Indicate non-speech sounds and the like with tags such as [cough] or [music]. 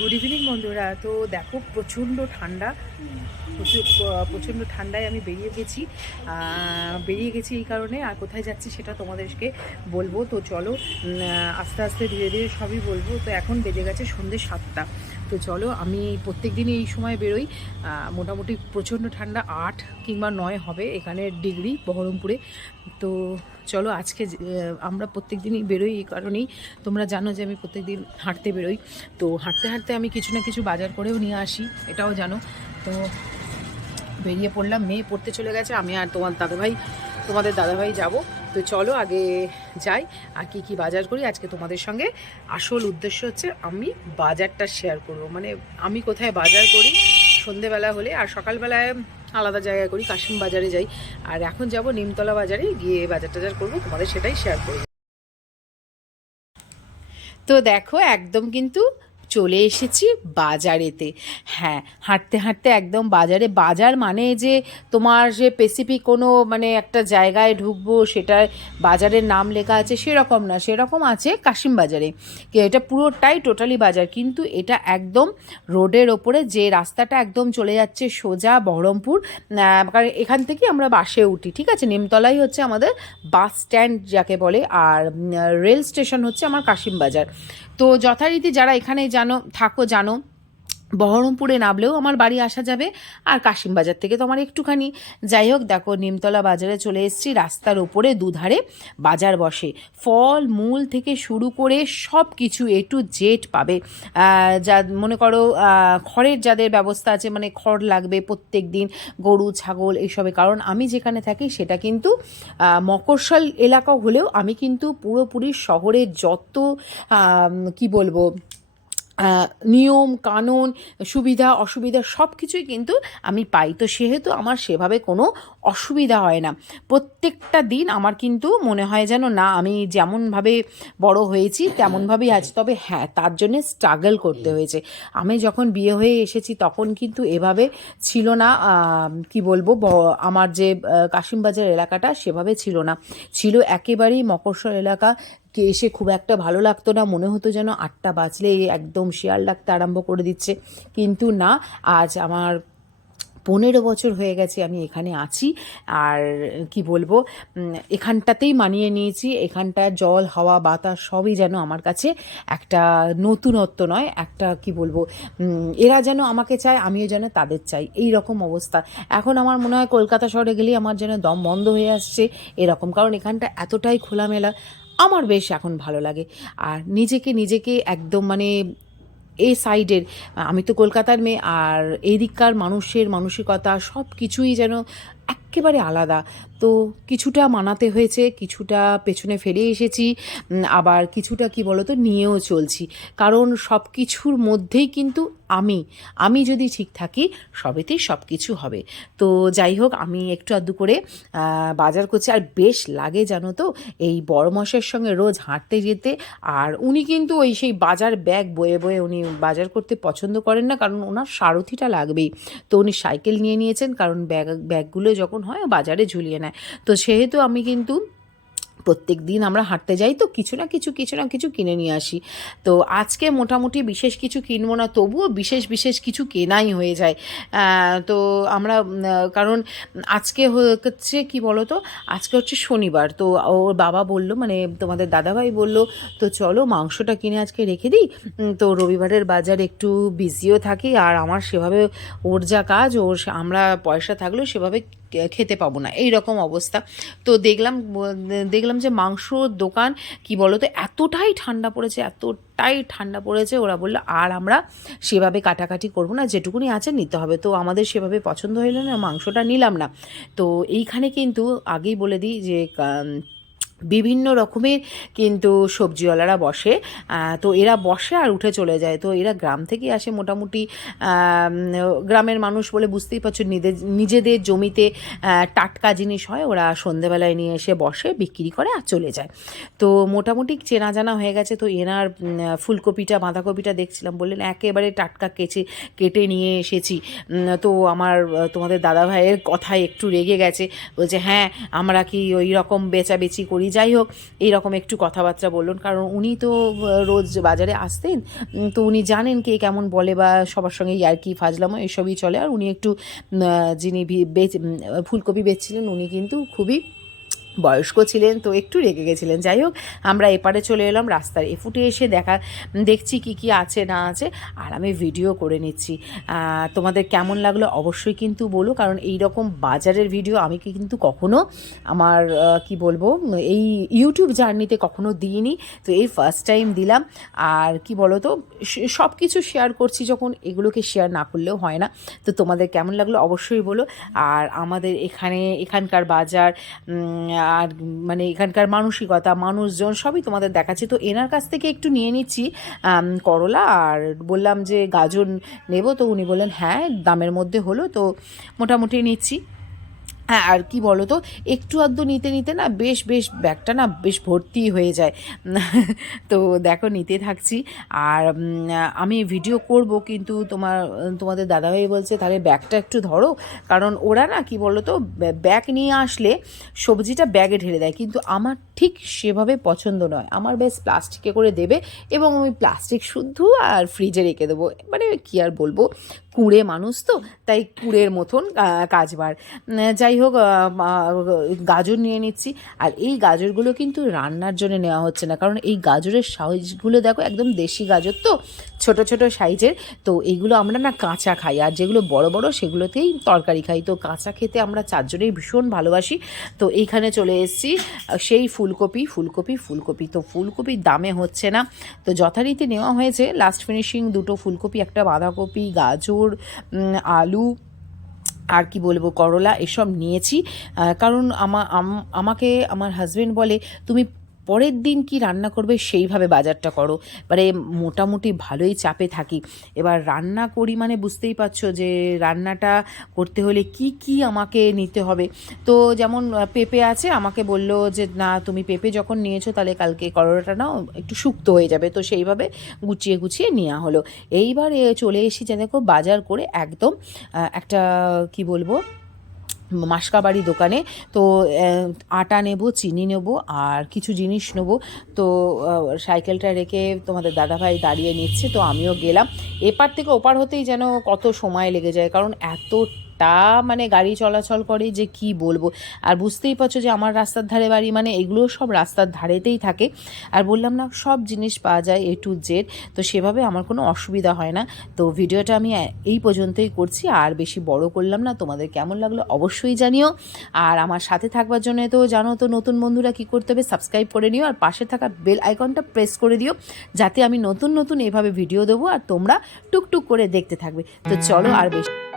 Good evening বন্ধুরা। তো দেখো, প্রচণ্ড ঠান্ডা। প্রচুর প্রচণ্ড ঠান্ডায় আমি বেরিয়ে গেছি। বেরিয়ে গেছি এই কারণে। আর কোথায় যাচ্ছি সেটা তোমাদেরকে বলব। তো চলো আস্তে আস্তে ধীরে ধীরে সবই বলব। তো এখন বেজে গেছে সন্ধ্যে সাতটা। তো চলো, আমি প্রত্যেক দিনই এই সময় বেরোই। মোটামুটি প্রচণ্ড ঠান্ডা, আট কিংবা নয় হবে এখানে ডিগ্রি বহরমপুরে। তো চলো, আজকে আমরা প্রত্যেক দিনই বেরোই এই কারণেই। তোমরা জানো যে আমি প্রত্যেক দিন হাঁটতে বেরোই। তো হাঁটতে হাঁটতে আমি কিছু না কিছু বাজার করেও নিয়ে আসি, এটাও জানো। তো বেরিয়ে পড়লাম, মেয়ে পড়তে চলে গেছে, আমি আর তোমার দাদাভাই, তোমাদের দাদাভাই যাব। তো চলো আগে যাই আর কি কি বাজার করি আজকে তোমাদের সঙ্গে। আসল উদ্দেশ্য হচ্ছে আমি বাজারটা শেয়ার করব। মানে আমি কোথায় বাজার করি, সন্ধেবেলা হলে আর সকালবেলায় আলাদা জায়গায় করি, কাশিম বাজারে যাই। আর এখন যাব নিমতলা বাজারে, গিয়ে বাজার টাজার করব, তোমাদের সেটাই শেয়ার করব। তো দেখো, একদম কিন্তু চলে এসেছি বাজারেতে। হ্যাঁ হাঁটতে হাঁটতে একদম বাজারে। বাজার মানে যে তোমার যে স্পেসিফিক কোনো মানে একটা জায়গায় ঢুকবো, সেটার বাজারের নাম লেখা আছে, সেরকম না। সেরকম আছে কাশিম বাজারে। এটা পুরোটাই টোটালি বাজার। কিন্তু এটা একদম রোডের ওপরে যে রাস্তাটা একদম চলে যাচ্ছে সোজা বহরমপুর কারণ এখান থেকে আমরা বাসে উঠি, ঠিক আছে? নিমতলাই হচ্ছে আমাদের বাস স্ট্যান্ড যাকে বলে, আর রেল স্টেশন হচ্ছে আমার কাশিম বাজার। তো যথারীতি যারা এখানে জানো থাকো জানো। বহরমপুরে নামলেও আমার বাড়ি আসা যাবে আর কাশিম বাজার থেকে তো আমার একটুখানি। যাই হোক, দেখো, নিমতলা বাজারে চলে এসেছি, রাস্তার ওপরে দুধারে বাজার বসে। ফল, মূল থেকে শুরু করে সব কিছু এ টু জেড পাবে যা, মনে করো খড়ের যাদের ব্যবস্থা আছে মানে খড় লাগবে প্রত্যেক দিন, গরু, ছাগল এইসবে। কারণ আমি যেখানে থাকি, সেটা কিন্তু মকরশাল এলাকা হলেও আমি কিন্তু পুরোপুরি শহরের যত কি বলব নিয়ম কানুন সুবিধা অসুবিধা সব কিছুই কিন্তু আমি পাই। তো সেহেতু আমার সেভাবে কোনো অসুবিধা হয় না। প্রত্যেকটা দিন আমার কিন্তু মনে হয় যেন না আমি যেমনভাবে বড় হয়েছি তেমনভাবেই আছি। তবে হ্যাঁ তার জন্য স্ট্রাগল করতে হয়েছে। আমি যখন বিয়ে হয়ে এসেছি তখন কিন্তু এভাবে ছিল না কি বলব আমার যে কাশিমবাজার এলাকাটা সেভাবে ছিল না। ছিল একেবারেই মকরসর এলাকা কে এসে খুব একটা ভালো লাগতো না। মনে হতো যেন আটটা বাজলে একদম শিয়াল ডাকতে আরম্ভ করে দিচ্ছে। কিন্তু না, আজ আমার পনেরো বছর হয়ে গেছে আমি এখানে আছি। আর কি বলব এখানটাতেই মানিয়ে নিয়েছি। এখানটা জল, হাওয়া, বাতাস সবই যেন আমার কাছে একটা নতুনত্ব নয়, একটা কি বলব এরা যেন আমাকে চায়, আমিও যেন তাদের চাই। এই রকম অবস্থা। এখন আমার মনে হয় কলকাতা শহরে গেলেই আমার যেন দম বন্ধ হয়ে আসছে এরকম। কারণ এখানটা এতটাই খোলামেলা। আমার বেশ এখন ভালো লাগে। আর নিজেকে নিজেকে একদম মানে এই সাইডের, আমি তো কলকাতার মেয়ে, আর এই দিককার মানুষের মানসিকতা সব কিছুই যেন একেবারে আলাদা। তো কিছুটা মানাতে হয়েছে, কিছুটা পেছনে ফেলে এসেছি আবার কিছুটা, কি বলতো, নিয়েও চলছি। কারণ সব কিছুর মধ্যেই কিন্তু আমি আমি যদি ঠিক থাকি, সবেতেই সব কিছু হবে। তো যাই হোক, আমি একটু আধটু করে বাজার করছি। আর বেশ লাগে জানো তো, এই বড় মশের সঙ্গে রোজ হাঁটতে যেতে। আর উনি কিন্তু ওই সেই বাজার ব্যাগ বয়ে বয়ে উনি বাজার করতে পছন্দ করেন না, কারণ ওনার সারথিটা লাগবেই। তো উনি সাইকেল নিয়ে নিয়েছেন, কারণ ব্যাগ, ব্যাগগুলো যখন হয়, বাজারে ঝুলিয়ে নেয়। তো সেহেতু আমি কিন্তু প্রত্যেক দিন আমরা হাঁটতে যাই, তো কিছু না কিছু কিছু না কিছু কিনে নিয়ে আসি। তো আজকে মোটামুটি বিশেষ কিছু কিনবো না, তবুও বিশেষ বিশেষ কিছু কেনাই হয়ে যায়। তো আমরা কারণ আজকে হচ্ছে কি বলো তো আজকে হচ্ছে শনিবার, তো ওর বাবা বলল মানে তোমাদের দাদাভাই বলল, তো চলো মাংসটা কিনে আজকে রেখে দিই। তো রবিবারের বাজার একটু বিজিও থাকি, আর আমার সেভাবে ওর যা কাজ, ওর আমরা পয়সা থাকলেও সেভাবে খেতে পাবো না। এই রকম অবস্থা। তো দেখলাম দেখলাম যে মাংসর দোকান, কি বলো তো এতটাই ঠান্ডা পড়েছে, এতটাই ঠান্ডা পড়েছে, ওরা বলল, আর আমরা সেভাবে কাটাকাটি করব না, যেটুকুনি আছে নিতে হবে। তো আমাদের সেভাবে পছন্দ হইল না, মাংসটা নিলাম না। তো এইখানে কিন্তু আগেই বলে দিই যে বিভিন্ন রকমের কিন্তু সবজিওয়ালারা বসে তো এরা বসে আর উঠে চলে যায়। তো এরা গ্রাম থেকে আসে মোটামুটি গ্রামের মানুষ বলে বুঝতেই পারছ, নিজেদের নিজেদের জমিতে টাটকা জিনিস হয়, ওরা সন্ধেবেলায় নিয়ে এসে বসে, বিক্রি করে আর চলে যায়। তো মোটামুটি চেনা জানা হয়ে গেছে, তো এনার ফুলকপিটা, বাঁধাকপিটা দেখছিলাম, বললেন একেবারে টাটকা কেচে, কেটে নিয়ে এসেছি। তো আমার তোমাদের দাদা ভাইয়ের কথায় একটু রেগে গেছে, বলছে হ্যাঁ আমরা কি ওই রকম বেচাবেচি করি যাই হোক এইরকম একটু কথাবার্তা বললেন কারণ উনি তো রোজ বাজারে আসতেন। তো উনি জানেন কে কেমন বলে বা সবার সঙ্গে ইয়ার্কি ফাজলামো, এসবই চলে। আর উনি একটু যিনি ফুলকপি বেচছিলেন, উনি কিন্তু খুবই বয়স্ক ছিলেন, তো একটু রেগে গেছিলেন। যাই হোক, আমরা এপারে চলে এলাম, রাস্তার এফুটে এসে দেখা, দেখছি কি কি আছে, না আছে, আর আমি ভিডিও করে নিচ্ছি। তোমাদের কেমন লাগল অবশ্যই কিন্তু বলো, কারণ এই রকম বাজারের ভিডিও আমি কি কিন্তু কখনো আমার কি বলব, এই ইউটিউব জার্নিতে কখনো দিইনি। তো এই ফার্স্ট টাইম দিলাম, আর কি বলো তো সব কিছু শেয়ার করছি যখন, এগুলোকে শেয়ার না করলেও হয় না। তো তোমাদের কেমন লাগল অবশ্যই বলো, আর আমাদের এখানে, এখানকার বাজার আর মানে এখানকার মানসিকতা, মানুষজন সবই তোমাদের দেখাচ্ছি। তো এনার কাছ থেকে একটু নিয়ে নিচ্ছি করলা আর বললাম যে গাজর নেব। তো উনি বললেন হ্যাঁ দামের মধ্যে হলো। তো মোটামুটি নিচ্ছি। হ্যাঁ আর কি বলো তো একটু আধটু নিতে নিতে না বেশ বেশ ব্যাগটা না বেশ ভর্তি হয়ে যায়। [laughs] তো দেখো, নিতে থাকছি। আর আমি ভিডিও করব কিন্তু তোমার, তোমাদের দাদাভাই বলছে, তাহলে ব্যাগটা একটু ধরো। কারণ ওরা না কি বলো তো ব্যাগ নিয়ে আসলে সবজিটা ব্যাগে ঢেলে দেয়। কিন্তু আমার ঠিক সেভাবে পছন্দ নয়। আমার বেশ প্লাস্টিকে করে দেবে এবং আমি প্লাস্টিক শুদ্ধ আর ফ্রিজে রেখে দেবো। মানে কি আর বলব? কুঁড়ে মানুষ তো, তাই কুঁড়ের মতন কাজবার। যাই হোক গাজর নিয়ে নিচ্ছি। আর এই গাজরগুলো কিন্তু রান্নার জন্য নেওয়া হচ্ছে না, কারণ এই গাজরের সাইজগুলো দেখো, একদম দেশি গাজর তো ছোট ছোট সাইজের, তো এইগুলো আমরা না কাঁচা খাই। আর যেগুলো বড় বড় সেগুলোতেই তরকারি খাই। তো কাঁচা খেতে আমরা চারজনেই ভীষণ ভালোবাসি। তো এইখানে চলে এসেছি সেই ফুলকপি ফুলকপি ফুলকপি। তো ফুলকপির দামে হচ্ছে না। তো যথারীতি নেওয়া হয়েছে। লাস্ট ফিনিশিং দুটো ফুলকপি, একটা বাঁধাকপি, গাজর আলু, আর কি বলব, করলা, এসব নিয়েছি। কারণ আমা, আম- আমাকে, আমার হাজবেন্ড বলে, তুমি পরের দিন কি রান্না করবে সেইভাবে বাজারটা করো। এবারে মোটামুটি ভালোই চাপে থাকি। এবার রান্না করি মানে বুঝতেই পারছ যে রান্নাটা করতে হলে কি কি আমাকে নিতে হবে। তো যেমন পেঁপে আছে, আমাকে বলল যে, না, তুমি পেঁপে যখন নিয়েছো তাহলে কালকে করলাটা নাও, একটু শুক্ত হয়ে যাবে। তো সেইভাবে গুছিয়ে গুছিয়ে নেওয়া হলো। এইবার চলে এসেছি দেখো বাজার করে একদম একটা কি বলব মাসকাবাড়ি দোকানে, তো আটা নেব, চিনি নেব, আর কিছু জিনিস নেব। তো সাইকেলটা রেখে তোমাদের দাদাভাই দাঁড়িয়ে নিচ্ছে, তো আমিও গেলাম। এপার থেকে ওপার হতেই যেন কত সময় লেগে যায়, কারণ এতটা মানে গাড়ি চলাচল করে যে কি বলব? আর বুঝতেই পারছ যে আমার রাস্তার ধারে বাড়ি মানে এগুলো সব রাস্তার ধারেতেই থাকে। আর বললাম না, সব জিনিস পাওয়া যায় এ টু জেড তো সেভাবে আমার কোনো অসুবিধা হয় না। তো ভিডিওটা আমি এই পর্যন্তই করছি। আর বেশি বড় করলাম না, তোমাদের কেমন লাগল অবশ্যই জানিও। আর আমার সাথে থাকবার জন্য তো জানো তো, নতুন বন্ধুরা কি করতে হবে সাবস্ক্রাইব করে নিও। আর পাশে থাকা বেল আইকনটা প্রেস করে দিও, যাতে আমি নতুন নতুন এভাবে ভিডিও দেবো। আর তোমরা টুকটুক করে দেখতে থাকবে। তো চলো আর বেশি